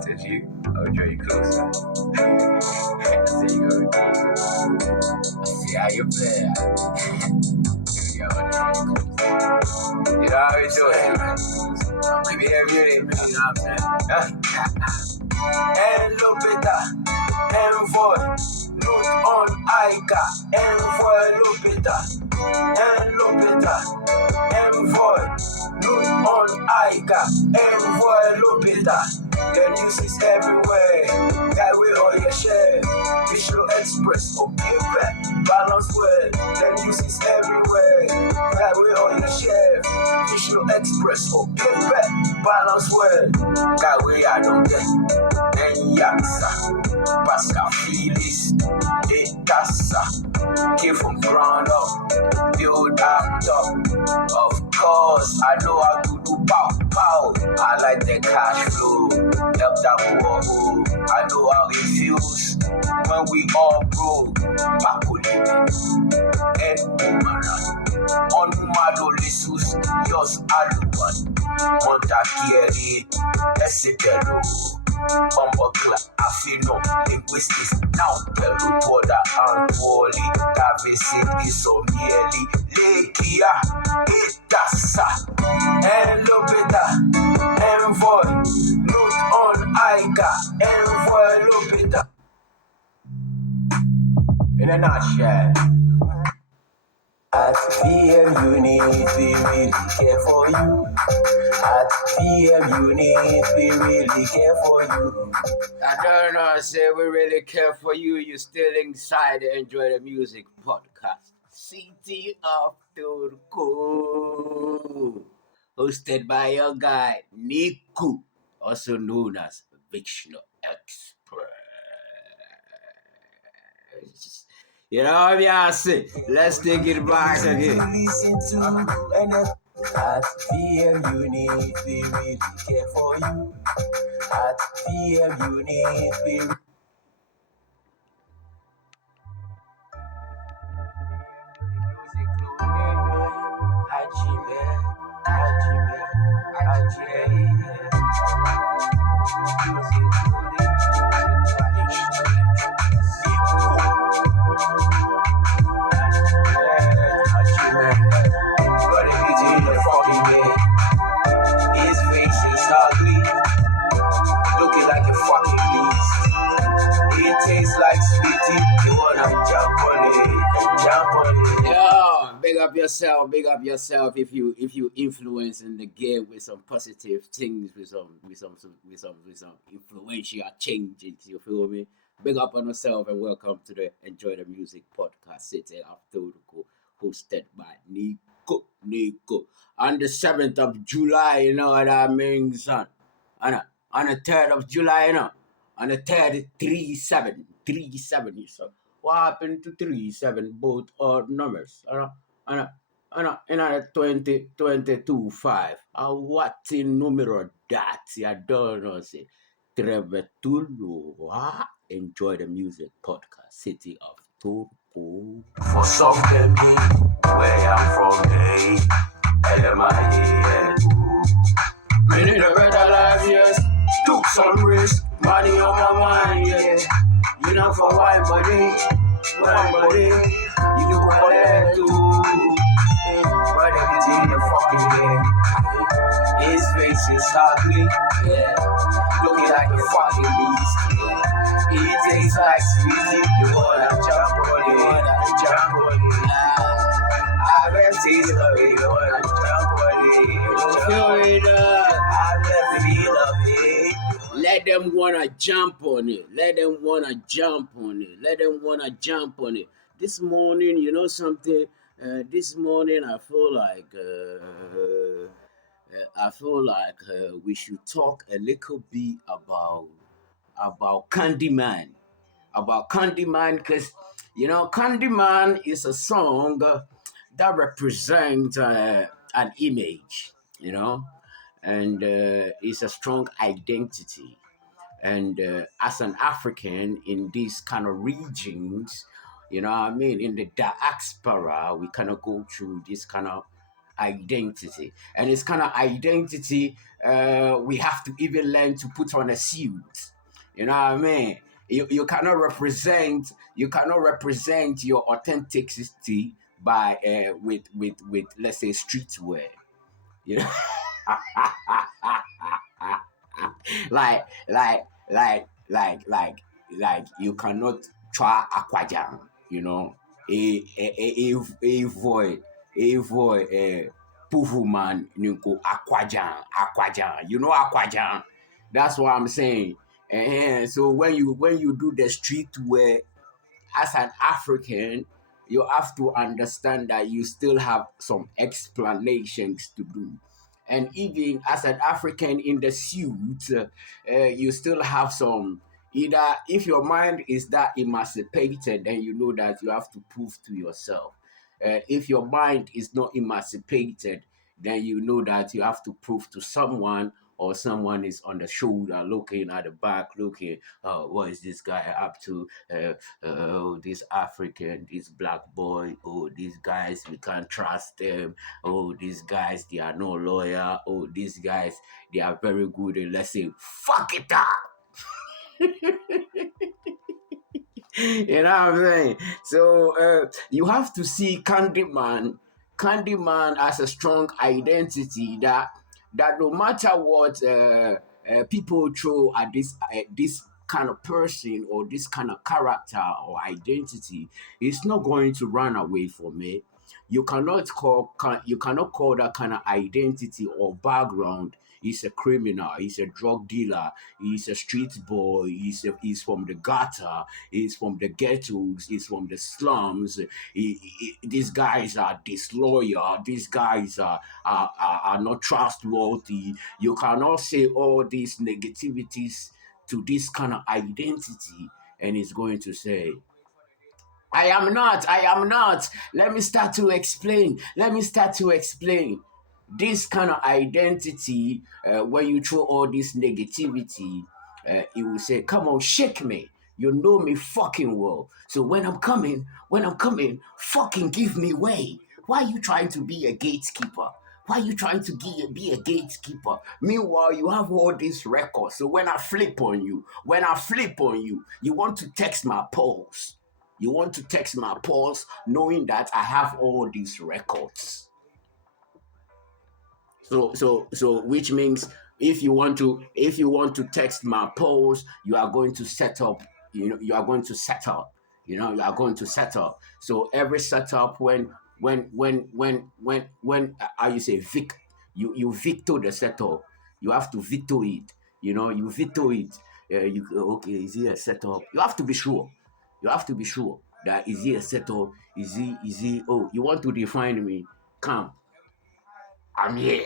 touch you, I'll draw you closer. See you go closer. See how you play. Yeah, I'll draw you closer. You know how it goes, man. Yeah, beauty, you know what I'm saying? Hello, Peter. Envoy. Note on Aika. Envoy, Lopita. Hello, Peter. Envoy. Note on Aika. Envoy, Lopita. The news is everywhere. That way all your share. VishnuExpress, okay, back. Balance well. The news is everywhere. That way all your share. VishnuExpress, okay, back. Balance well. That way I don't get any answer. Pascal Felix, Etasa. Came from ground up, build up top. Of course, I know how to do pow pow. I like the cash flow, help that poor hoe. I know how it feels when we all broke. Bakuli, and Umara. On Mado Lissus, yours Aluan. Montakieri, Esekelo. Bumbleclap, I feel no linguistics. Now, Pelu Toda and Wally, Davisit is so nearly Lekia, Itasa, Hello Beta, Envoy, Note on Aika, Envoy Lopita. In a nutshell. At PM Unit, we really care for you. At PM Unit, we really care for you. I don't know, say we really care for you. You're still inside the Enjoy the Music podcast. City of Turku. Hosted by your guy, NiiKu, also known as VishnuExpress. You know what I'm saying? Let's take it back again. At PM Unit, we really care for you. At PM Unit, we his face is ugly, looking like a fucking beast. It tastes like sweetie, you wanna jump on it. Yo, big up yourself if you influence in the game with some positive things, with some influential changes, you feel me? Big up on yourself and welcome to the Enjoy the Music podcast, City of Turku, hosted by NiiKu. On the 7th of July, you know what I mean, son? On the 3rd of July, you know? On the 3rd, 3-7, so what happened to 3-7? Both odd numbers, you know? In the 20-22-5. What in numero that? I don't know, say. Trevetulu, Enjoy the Music podcast, City of Turku. For some me, where I'm from, hey, LMIAN. Many the better life, yes. Took some risk, money on my mind, yeah. You know for one body, you do what I do. But everything in the fucking game. His face is ugly, yeah. Looking like a fucking beast, yeah. He tastes like sweetie, you wanna jump on it, I've been tasting of it, you wanna jump on it, I've never feel of it. Let them wanna jump on it. This morning, you know something? This morning I feel like we should talk a little bit about Candiman. About Candiman, because you know Candiman is a song that represents an image, you know, and it's a strong identity. And as an African in these kind of regions, you know what I mean, in the diaspora, we kind of go through this kind of identity. And it's kind of identity we have to even learn to put on a suit. You know what I mean? You cannot represent your authenticity by with let's say streetwear. You know, like like like you cannot try aquajang. You know, a void pufuman niko aquajang. You know aquajang. That's what I'm saying. And so when you do the streetwear as an African, you have to understand that you still have some explanations to do. And even as an African in the suit, you still have some. Either if your mind is that emancipated, then you know that you have to prove to yourself. If your mind is not emancipated, then you know that you have to prove to someone, or someone is on the shoulder looking at the back, looking, oh, what is this guy up to? Oh, this African, this black boy, oh, these guys, we can't trust them. Oh, these guys, they are no lawyer. Oh, these guys, they are very good. And let's say, fuck it up. You know what I'm saying? So you have to see Candiman as a strong identity that no matter what people throw at this kind of person or this kind of character or identity, it's not going to run away from it. You cannot call that kind of identity or background. He's a criminal. He's a drug dealer. He's a street boy. He's from the gutter. He's from the ghettos. He's from the slums. These guys are disloyal. These guys are not trustworthy. You cannot say all these negativities to this kind of identity, and he's going to say, I am not. Let me start to explain. This kind of identity, when you throw all this negativity, it will say, come on, shake me. You know me fucking well. So when I'm coming, fucking give me way. Why are you trying to be a gatekeeper? Why are you trying to be a gatekeeper? Meanwhile, you have all these records. So when I flip on you, you want to text my pulse. You want to text my pulse knowing that I have all these records. So which means if you want to text my pulse, you are going to set up. You are going to set up. So every setup when you say you veto the setup, you have to veto it. You veto it. Okay, is he a setup? You have to be sure. That is he a setup? Is he? Oh, you want to define me? Come, I'm here.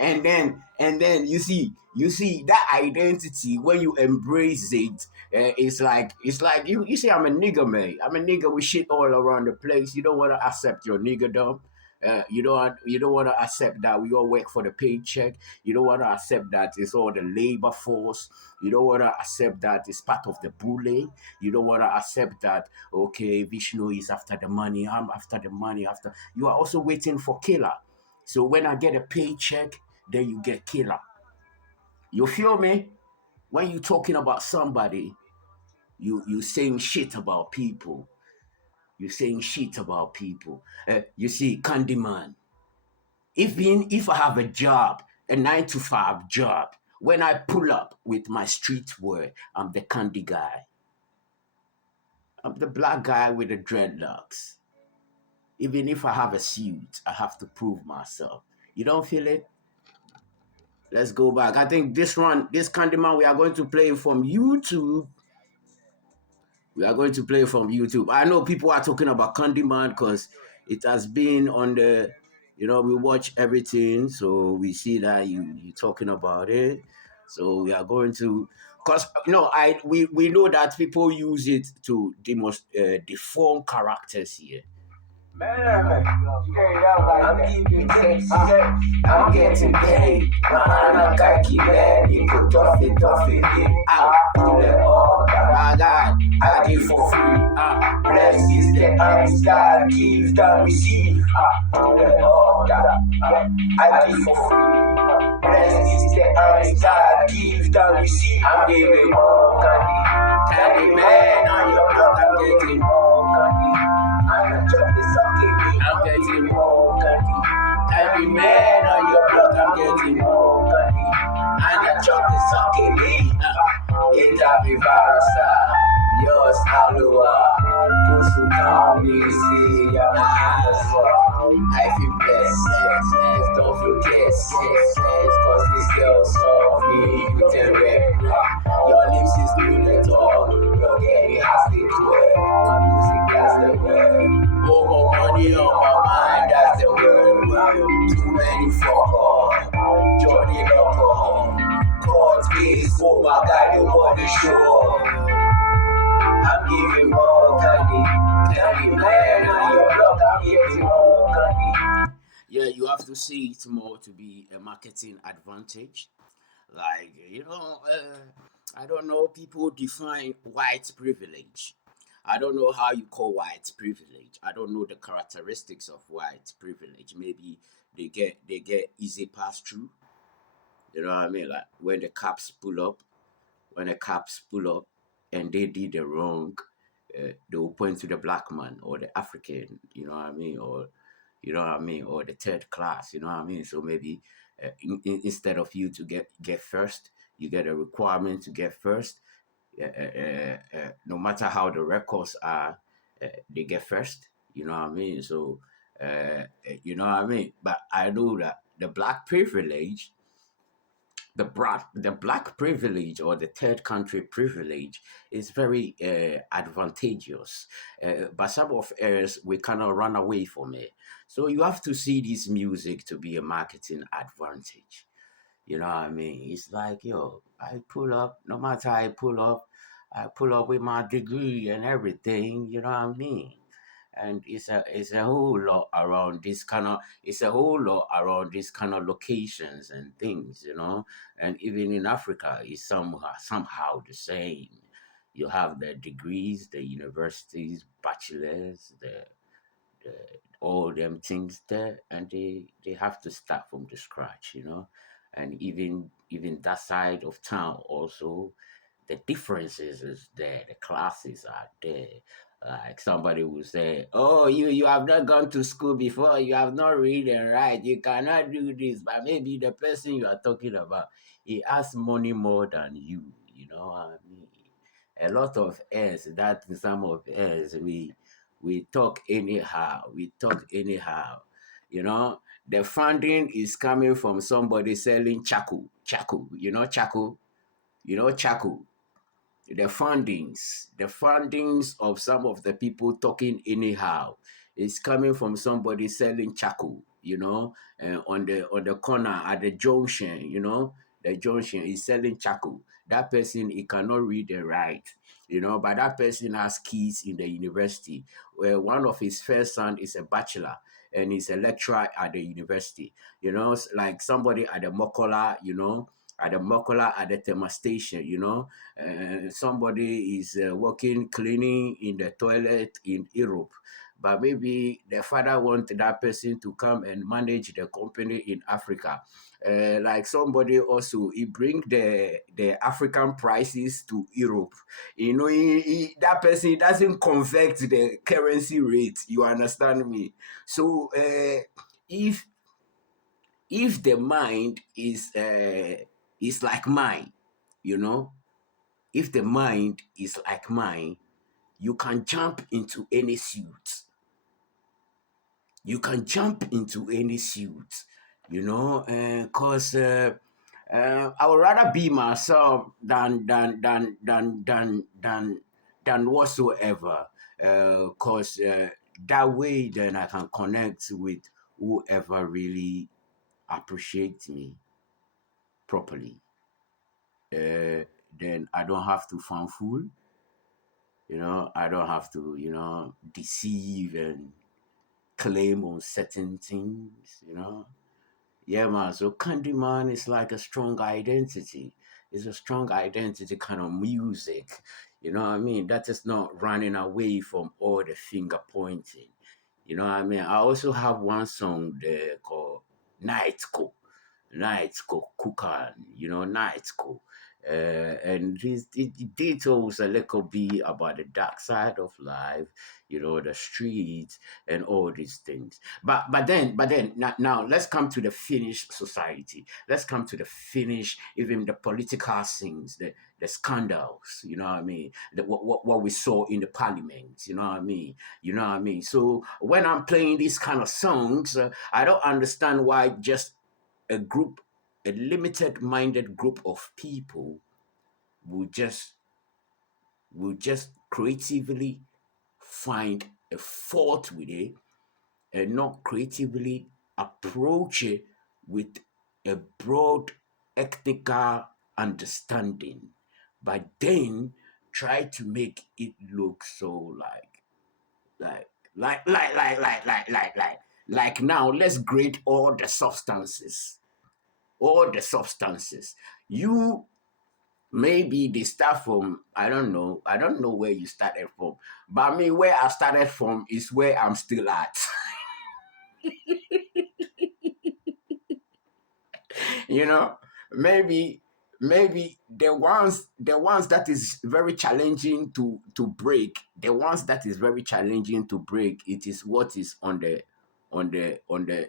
and then you see that identity when you embrace it. It's like you say I'm a nigger, man. I'm a nigger with shit all around the place. You don't want to accept your niggerdom. You don't want to accept that we all work for the paycheck. You don't want to accept that it's all the labor force. You don't want to accept that it's part of the bully. You don't want to accept that, okay, Vishnu is after the money. I'm after the money. You are also waiting for killer. So when I get a paycheck, then you get killer. You feel me? When you talking about somebody, you saying shit about people. You see, Candiman. If I have a job, a 9-to-5 job, when I pull up with my streetwear, I'm the candy guy. I'm the black guy with the dreadlocks. Even if I have a suit, I have to prove myself. You don't feel it? Let's go back. I think this Candiman, we are going to play from YouTube. I know people are talking about Candiman because it has been on the, we watch everything, so we see that you talking about it. So we are going to, because we know that people use it to deform characters here. Man, I'm getting paid. I'm you could tough it out. My God, I give for free. Blessings that only God gives, don't receive. I give for free. Blessings that only God gives, don't receive. I'm giving more candy man on your block. I'm getting more candy. I'm not just something. I'm getting more candy man on your block. I'm getting more candy. I'm not just something. It's a virus. Yours, Alua. Those who call me, see your I feel blessed, don't forget, cause this girl saw me with a red Your lips is doing it all, your game has to do it. My music, that's the word. More money on my mind, that's the word. Too many fuck all, Johnny Loco. Court case, oh my God, you want to show. I'm giving more candy man on your block, I'm giving more candy. Yeah, you have to see it more to be a marketing advantage. Like, I don't know, people define white privilege. I don't know how you call white privilege. I don't know the characteristics of white privilege. Maybe they get easy pass through. You know what I mean? Like when the cops pull up and they did the wrong, they will point to the black man or the African, you know what I mean, or or the third class, you know what I mean. So maybe instead of you to get first, you get a requirement to get first. No matter how the records are, they get first. You know what I mean. So you know what I mean. But I know that the black privilege or the third country privilege is very advantageous, but some of us we cannot run away from it. So you have to see this music to be a marketing advantage. You know what I mean? It's like, yo, I pull up, no matter I pull up with my degree and everything. You know what I mean? And it's a whole lot around this kind of locations and things, and even in Africa it's somehow the same. You have the degrees, the universities, bachelors, the all them things there, and they have to start from the scratch, and even that side of town also, the differences is there, the classes are there. Like somebody will say, oh, you have not gone to school before, you have not read and write, you cannot do this. But maybe the person you are talking about, he has money more than you know what I mean. A lot of us, that some of us, we talk anyhow, you know. The funding is coming from somebody selling chaku, chaku. The fundings of some of the people talking anyhow is coming from somebody selling chaku, on the corner at the junction, the junction is selling chaku. That person, he cannot read and write, but that person has kids in the university, where one of his first son is a bachelor and he's a lecturer at the university, like somebody at the Mokola, at the Tema station, somebody is working cleaning in the toilet in Europe, but maybe the father wanted that person to come and manage the company in Africa. Like somebody also, he bring the African prices to Europe. That person doesn't convert the currency rate. You understand me? So if the mind is like mine, you know, if the mind is like mine, you can jump into any suit. You can jump into any suit, because I would rather be myself than whatsoever. Because that way, then I can connect with whoever really appreciates me properly. Then I don't have to fanfool. I don't have to, deceive and claim on certain things. Yeah, man. So Candyman is like a strong identity. It's a strong identity kind of music. You know what I mean? That is not running away from all the finger pointing. You know what I mean? I also have one song there called NiiKu. NiiKu Kukan, NiiKu. And it details a little bit about the dark side of life, the streets and all these things. But then now let's come to the Finnish society. Let's come to the Finnish, even the political things, the scandals, you know what I mean? What we saw in the parliament, you know what I mean? You know what I mean? So when I'm playing these kind of songs, I don't understand why just a group, a limited minded group of people will just creatively find a fault with it and not creatively approach it with a broad technical understanding, but then try to make it look so like like now let's grade all the substances, you maybe they start from, I don't know where you started from, but me, where I started from is where I'm still at. you know maybe the ones that is very challenging to break, the ones that is very challenging to break, it is what is on the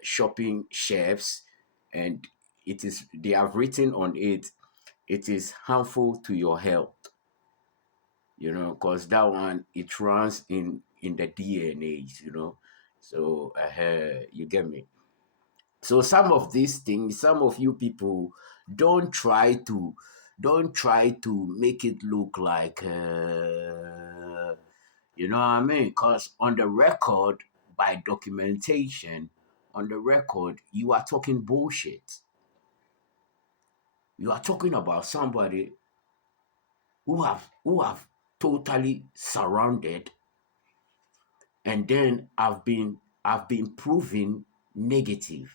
shopping shelves, and they have written on it, it is harmful to your health, because that one, it runs in the DNAs, so you get me. So some of these things, some of you people don't try to make it look like you know what I mean? Because on the record, by documentation, on the record, you are talking bullshit. You are talking about somebody who have totally surrounded, and then I've been proven negative.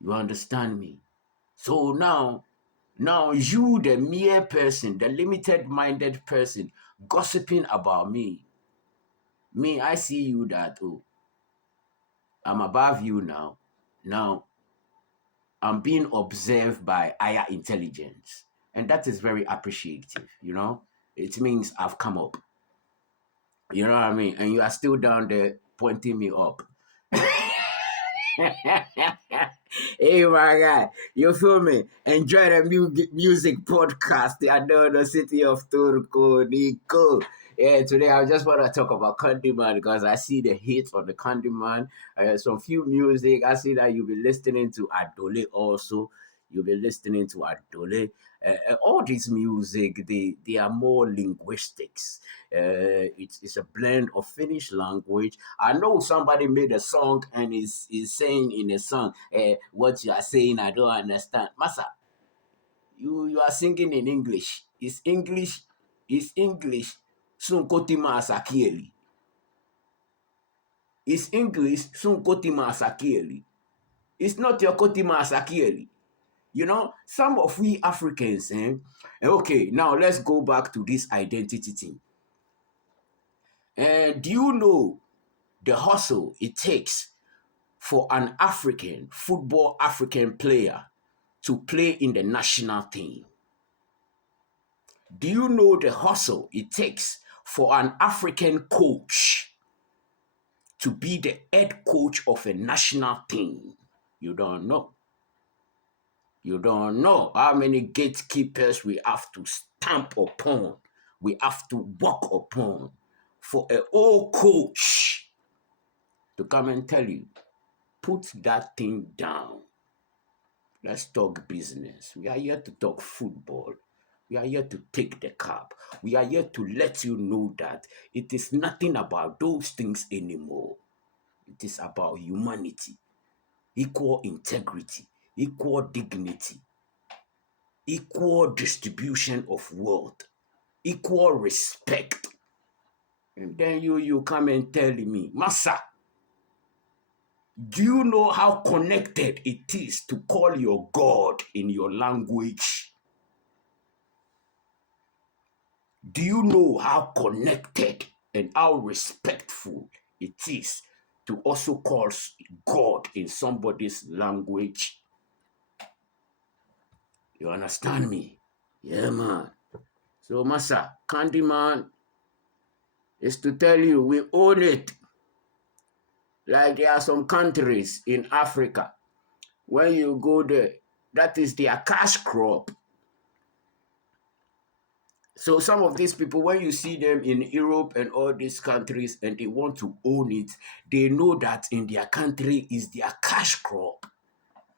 You understand me? So now you, the mere person, the limited minded person, gossiping about me, I see you that, oh, I'm above you now. Now I'm being observed by higher intelligence. And that is very appreciative. It means I've come up. You know what I mean? And you are still down there pointing me up. Hey, my guy, you feel me? Enjoy the music podcast. I know the city of Turku, NiiKu. Yeah, today I just want to talk about Candiman because I see the hits on the Candiman. Some few music. I see that you'll be listening to Adole also. You'll be listening to Adole. All this music, they are more linguistics. It's a blend of Finnish language. I know somebody made a song and is saying in a song, what you are saying, I don't understand. Masa, you are singing in English. It's English. It's English. Sun kotima asakieli. It's English. Sun kotima asakieli. It's not your kotima asakieli. Some of we Africans, okay, now let's go back to this identity thing. Do you know the hustle it takes for an African player to play in the national team? Do you know the hustle it takes for an African coach to be the head coach of a national team? You don't know. You don't know how many gatekeepers we have to stamp upon, we have to walk upon for an old coach to come and tell you, put that thing down. Let's talk business. We are here to talk football. We are here to take the cup. We are here to let you know that it is nothing about those things anymore. It is about humanity, equal integrity, equal dignity, equal distribution of wealth, equal respect. And then you come and tell me, Massa, do you know how connected it is to call your God in your language? Do you know how connected and how respectful it is to also call God in somebody's language? You understand me? Yeah, man. So, Massa, Candiman is to tell you we own it. Like there are some countries in Africa, when you go there, that is their cash crop. So some of these people, when you see them in Europe and all these countries and they want to own it, they know that in their country is their cash crop.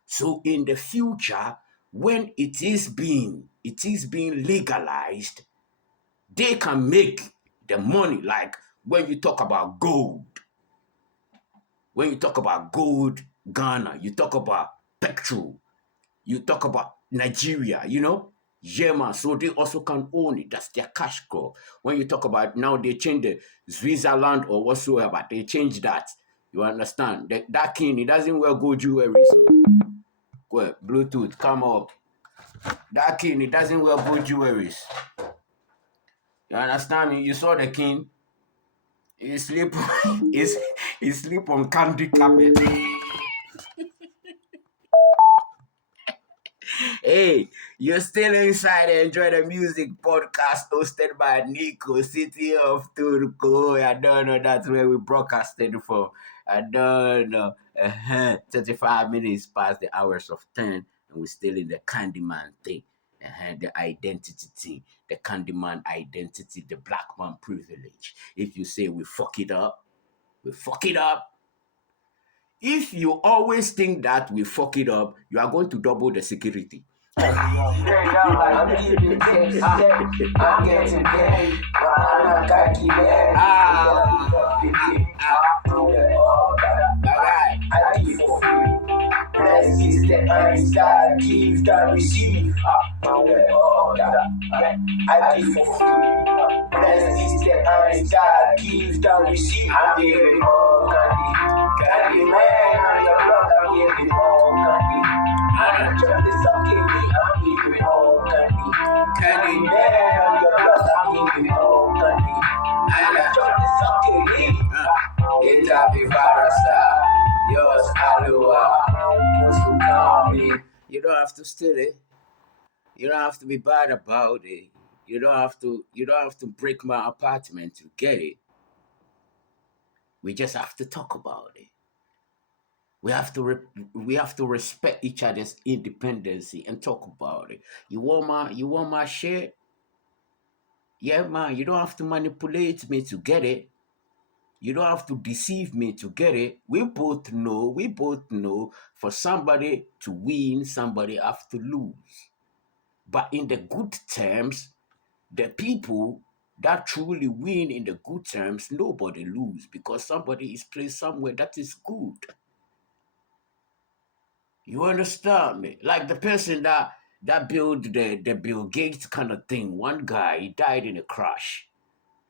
So in the future, when it is being legalized, they can make the money. Like when you talk about gold, Ghana, you talk about petrol, you talk about Nigeria, Yeah, man. So they also can own it. That's their cash crop. When you talk about now, they change the Switzerland or whatsoever. They change that. You understand? That king, he doesn't wear gold jewelry. So, well, Bluetooth, come up. That king, he doesn't wear gold jewelries. You understand me? You saw the king. He sleep. he sleep on candy carpet. Hey, you're still inside and enjoy the music podcast hosted by NiiKu, City of Turku. I don't know, that's where we broadcasted from. I don't know. 35 minutes past the hours of 10, and we're still in the Candiman thing. The identity thing, the Candyman identity, the black man privilege. If you say we fuck it up, we fuck it up. If you always think that we fuck it up, you are going to double the security. I'm giving tips, I'm getting paid, but I'm not cocky, man. I give for free. Bless is the earnings God give that receive. I give for free. Bless is the earnings God give that receive. I'm giving all candy, man. On your blood, I'm giving all candy. I'm not trying to suck it, I'm giving all candy, man. On your blood, I'm giving all candy. I'm not trying to suck it, it's happy Varasa. Yours, Aloha. Who's call me? You don't have to steal it. You don't have to be bad about it. You don't have to break my apartment to get it. We just have to talk about it. We have to respect each other's independence and talk about it. You want my shit? Yeah, man. You don't have to manipulate me to get it. You don't have to deceive me to get it. We both know for somebody to win, somebody have to lose. But in the good terms, the people that truly win in the good terms, nobody lose because somebody is placed somewhere that is good. You understand me? Like the person that built the Bill Gates kind of thing. One guy, he died in a crash.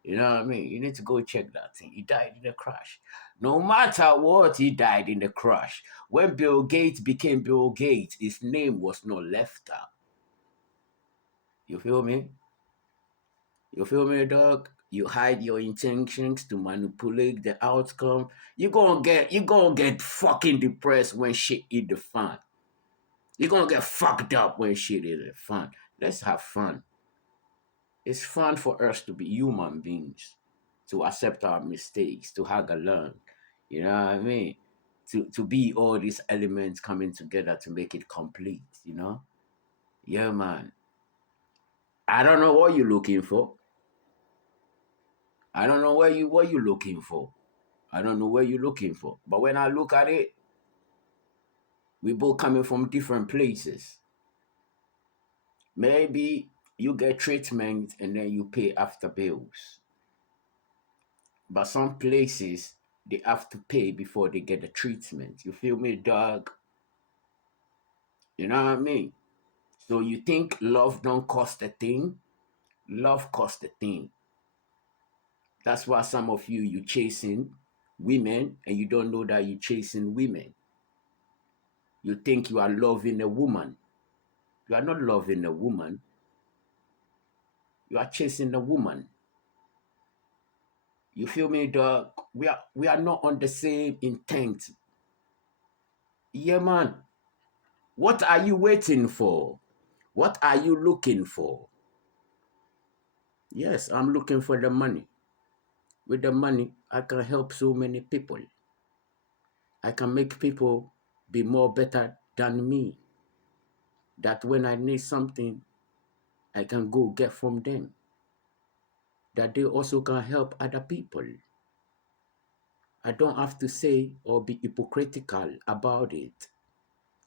You know what I mean? You need to go check that thing. He died in a crash. No matter what, he died in the crash. When Bill Gates became Bill Gates, his name was not left out. You feel me? You feel me, dog? You hide your intentions to manipulate the outcome. You gonna get fucking depressed when shit hit the fan. You're gonna get fucked up when shit hit the fan. Let's have fun. It's fun for us to be human beings, to accept our mistakes, to hug and learn. You know what I mean? To be all these elements coming together to make it complete. Yeah, man. I don't know what you're looking for. I don't know what you're looking for. I don't know what you're looking for. But when I look at it, we both coming from different places. Maybe you get treatment and then you pay after bills. But some places they have to pay before they get the treatment. You feel me, dog? You know what I mean? So you think love don't cost a thing? Love costs a thing. That's why some of you chasing women and you don't know that you're chasing women. You think you are loving a woman. You are not loving a woman. You are chasing a woman. You feel me, dog? We are not on the same intent. Yeah, man. What are you waiting for? What are you looking for? Yes, I'm looking for the money. With the money, I can help so many people. I can make people be more better than me. That when I need something, I can go get from them. That they also can help other people. I don't have to say or be hypocritical about it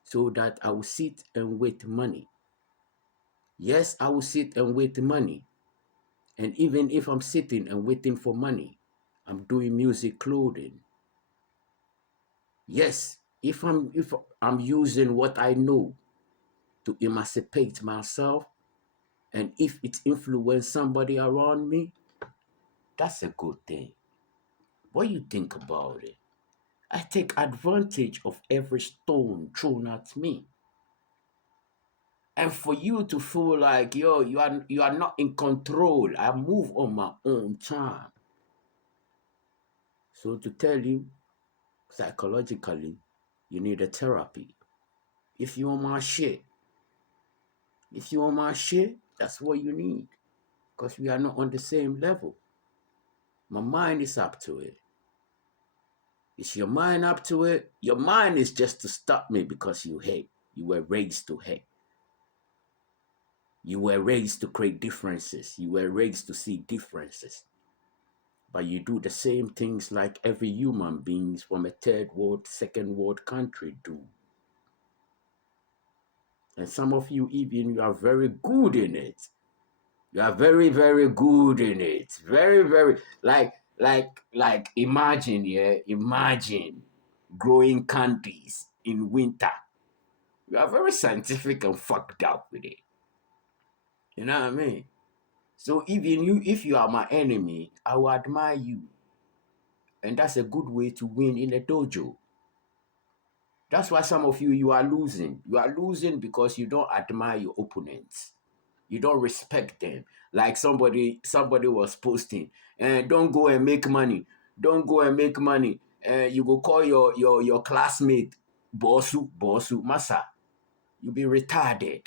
so that I will sit and wait money. Yes, I will sit and wait money. And even if I'm sitting and waiting for money, I'm doing music clothing. Yes, if I'm using what I know to emancipate myself, and if it influences somebody around me, that's a good thing. What do you think about it? I take advantage of every stone thrown at me. And for you to feel like, yo, you are not in control. I move on my own time. So to tell you, psychologically, you need a therapy. If you on my shit, that's what you need. Because we are not on the same level. My mind is up to it. Is your mind up to it? Your mind is just to stop me because you hate. You were raised to hate. You were raised to create differences. You were raised to see differences. But you do the same things like every human beings from a third world, second world country do. And some of you even, you are very good in it. You are very, very good in it. Very, very, like imagine, yeah, imagine growing candies in winter. You are very scientific and fucked up with it. You know what I mean? So even you, if you are my enemy, I will admire you. And that's a good way to win in a dojo. That's why some of you, you are losing. You are losing because you don't admire your opponents. You don't respect them. Like somebody was posting, and don't go and make money. Don't go and make money. You go call your classmate bossu masa. You be retarded.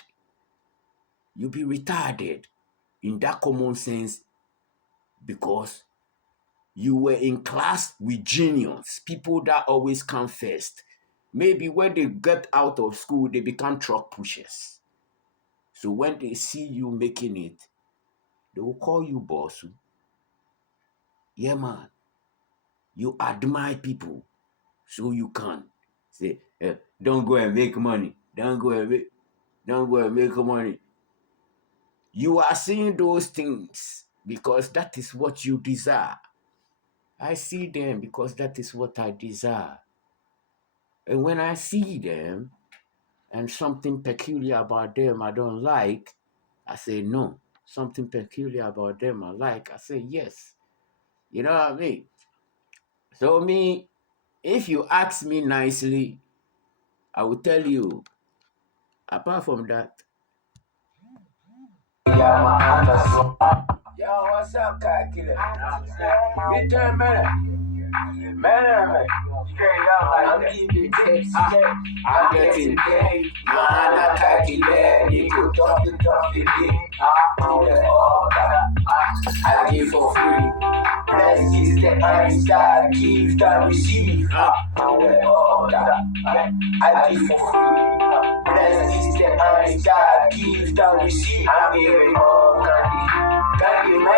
You be retarded in that common sense because you were in class with genius, people that always come first. Maybe when they get out of school, they become truck pushers. So when they see you making it, they will call you boss. Yeah, man. You admire people so you can say, don't go and make money. Don't go and make money. You are seeing those things because that is what you desire. I see them because that is what I desire. And when I see them and something peculiar about them I don't like, I say no. Something peculiar about them I like, I say yes. You know what I mean? So me, if you ask me nicely, I will tell you. Apart from that, yo, what's up, cat killer? Midterm, man. Straight up, like I'm keeping tips. I'm getting paid. Man, I calculate. NiiKu, talk it. I give for free. Bless is the Einstein, give the receive. I give for free. Bless is the Einstein, give the receive. I'm giving all candy, man.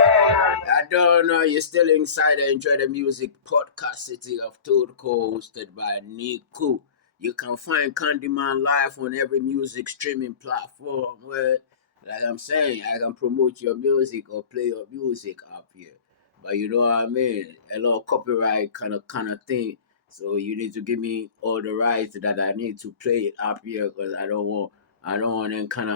I don't know, you're still inside the Enjoy the Music podcast city of Turco, hosted by NiiKu. You can find Candiman live on every music streaming platform where, like I'm saying, I can promote your music or play your music up here. But you know what I mean? A lot of copyright kind of thing. So you need to give me all the rights that I need to play it up here because I don't want them kind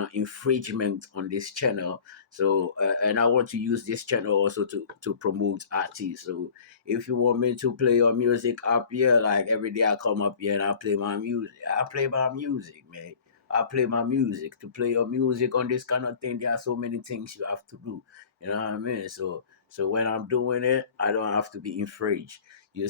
of infringement on this channel. So and I want to use this channel also to promote artists. So if you want me to play your music up here, like every day I come up here and I play my music, man. I play my music. To play your music on this kind of thing, there are so many things you have to do. You know what I mean? So when I'm doing it, I don't have to be infringed. You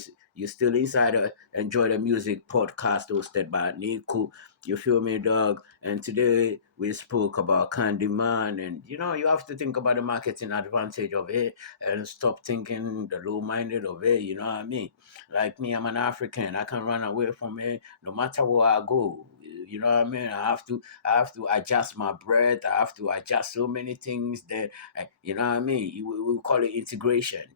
still inside Enjoy the Music podcast hosted by NiiKu. You feel me, dog? And today we spoke about Candiman, and you have to think about the marketing advantage of it and stop thinking the low-minded of it. You know what I mean? Like me, I'm an African. I can run away from it no matter where I go. You know what I mean? I have to adjust my breath. I have to adjust so many things that you know what I mean. We call it integration.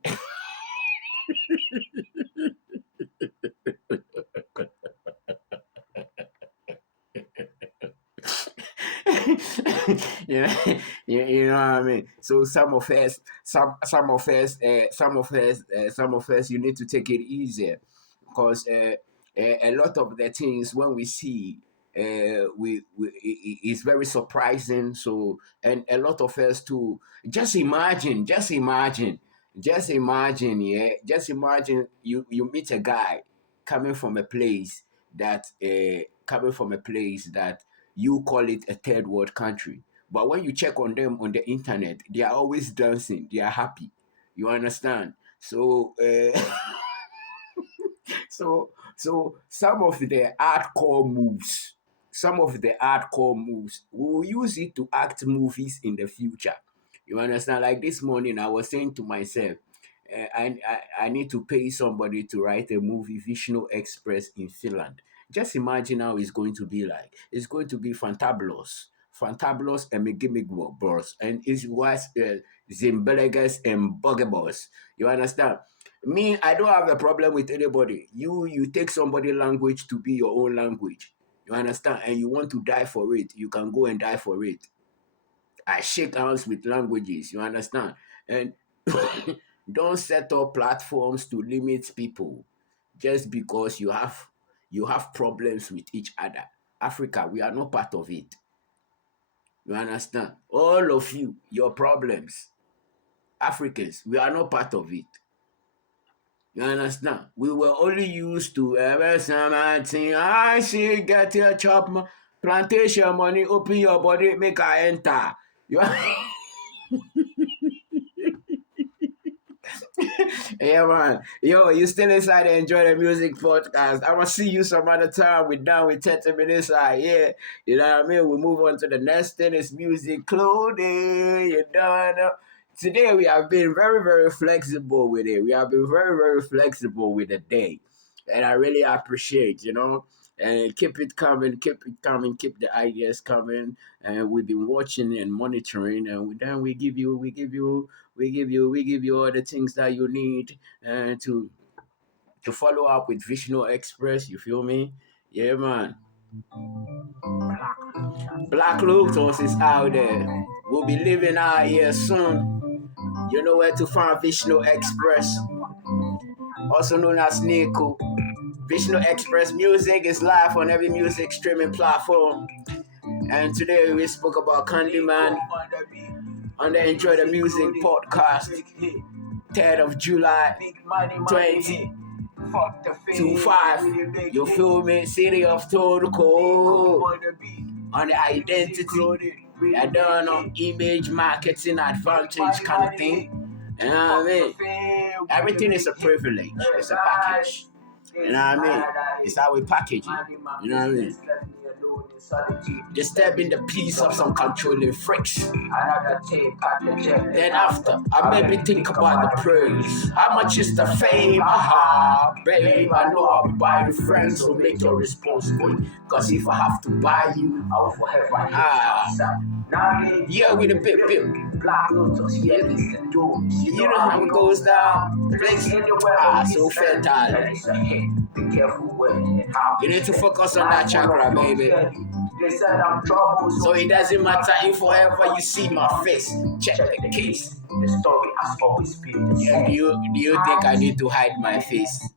you know, you know what I mean. So some of us, you need to take it easier because a lot of the things when we see, it's very surprising. So and a lot of us too. Just imagine you meet a guy coming from a place that you call it a third world country. But when you check on them on the internet, they are always dancing. They are happy. You understand? So, so some of the hardcore moves, we will use it to act movies in the future. You understand? Like this morning, I was saying to myself, I need to pay somebody to write a movie, VishnuExpress in Finland. Just imagine how it's going to be like. It's going to be fantabulous and boss, and it was Zimbelegas and Buggabos. You understand? Me, I don't have a problem with anybody. You take somebody language to be your own language. You understand? And you want to die for it, you can go and die for it. I shake hands with languages, you understand? And don't set up platforms to limit people just because you have problems with each other. Africa, we are not part of it. You understand? All of you, your problems. Africans, we are not part of it. You understand? We were only used to every something. I see, get your plantation money, open your body, make I enter. You Yeah, man. Yo, you still inside and Enjoy the Music podcast. I'm gonna see you some other time. We're done with 30 minutes. Yeah. You know what I mean? We move on to the next thing. It's music clothing. You know. Today we have been very, very flexible with it. We have been very, very flexible with the day. And I really appreciate. And keep it coming, keep the ideas coming. And we've been watching and monitoring, and then we give you all the things that you need to follow up with VishnuExpress. You feel me? Yeah, man. Black Lotus is out there. We'll be leaving out here soon. You know where to find VishnuExpress, also known as NiiKu. VishnuExpress music is live on every music streaming platform. And today we spoke about Candiman on the Enjoy the Music podcast, 3rd of July 2025. You feel me? City of Toronto on the identity. I don't know, image marketing advantage kind of thing. You know what I mean? Everything is a privilege. It's a package. You know what I mean? It's how we package it. You know what I mean? Disturbing the peace of some controlling freaks. Then after, I maybe think about the praise. How much is the fame? Aha, babe, I know I'll be buying friends, so make your response quick. Cause if I have to buy you, I'll forever yeah, with a big bill. Black Lotus, yeah, listen, you know how it goes down. Place, so fertile. Be careful when you need to focus on that chakra, baby. They said I'm trouble, so it doesn't matter if forever you see my face. Check the case. The story has always been the same. Do you think I need to hide my face?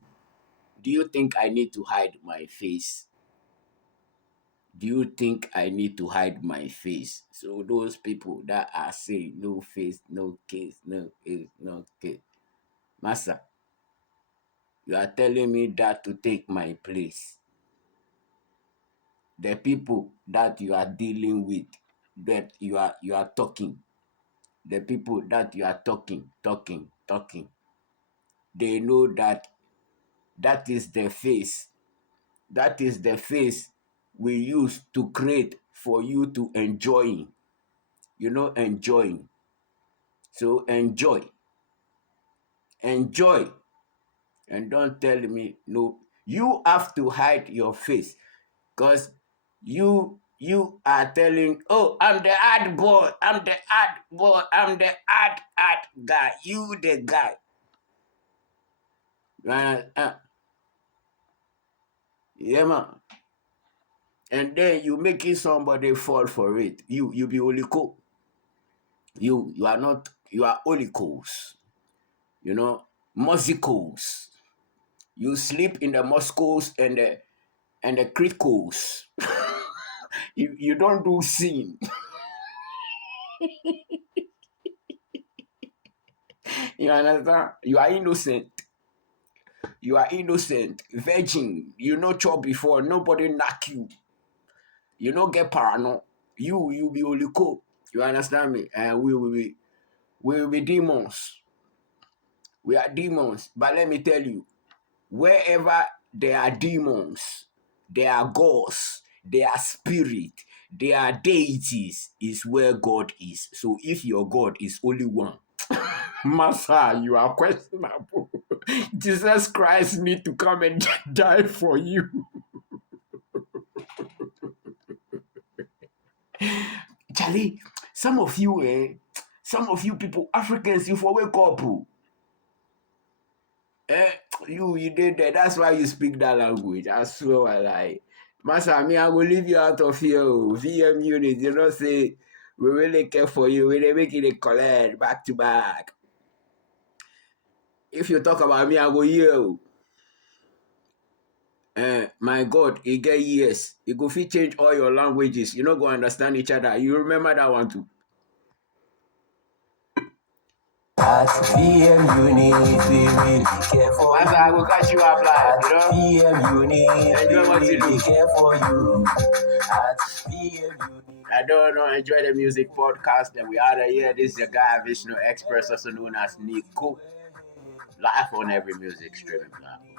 Do you think I need to hide my face? Do you think I need to hide my face? So those people that are saying no face, no case, no case, no case. Massa, you are telling me that to take my place. the people that you are dealing with, that you are talking, the people that you are talking, they know that that is the face. That is the face we use to create for you to enjoy. Enjoying. So enjoy. Enjoy. And don't tell me no. You have to hide your face. Because you are telling, oh, I'm the ad boy, I'm the ad boy, I'm the ad guy. You the guy. Yeah, man. And then you making somebody fall for it. You be holy cool. You are not, you are holy coals. Musicals. You sleep in the Moscows and the criticals. you don't do sin. You understand? You are innocent. You are innocent, virgin. You no chop before. Nobody knock you. You no get parano. You be oliko. You understand me? And we will be demons. We are demons. But let me tell you, wherever there are demons, there are gods, there are spirit, there are deities, is where God is. So if your God is only one, Master, you are questionable. Jesus Christ need to come and die for you. Charlie, some of you people, Africans, you for wake up. Eh, you did that. That's why you speak that language. I swear I lie. Master, I will leave you out of here. VM unit, you know, say, we really care for you. We really make it a collect back to back. If you talk about me, I go here. My God, it get years. You go fit change all your languages. You not go understand each other. You remember that one too. At VM Unit, we really care for you. I will catch you up live, VM Unit, we really care for you. At VM Unit. I don't know, enjoy the music podcast that we are here. This is your guy, VishnuExpress, also known as NiiKu. Live on every music streaming platform.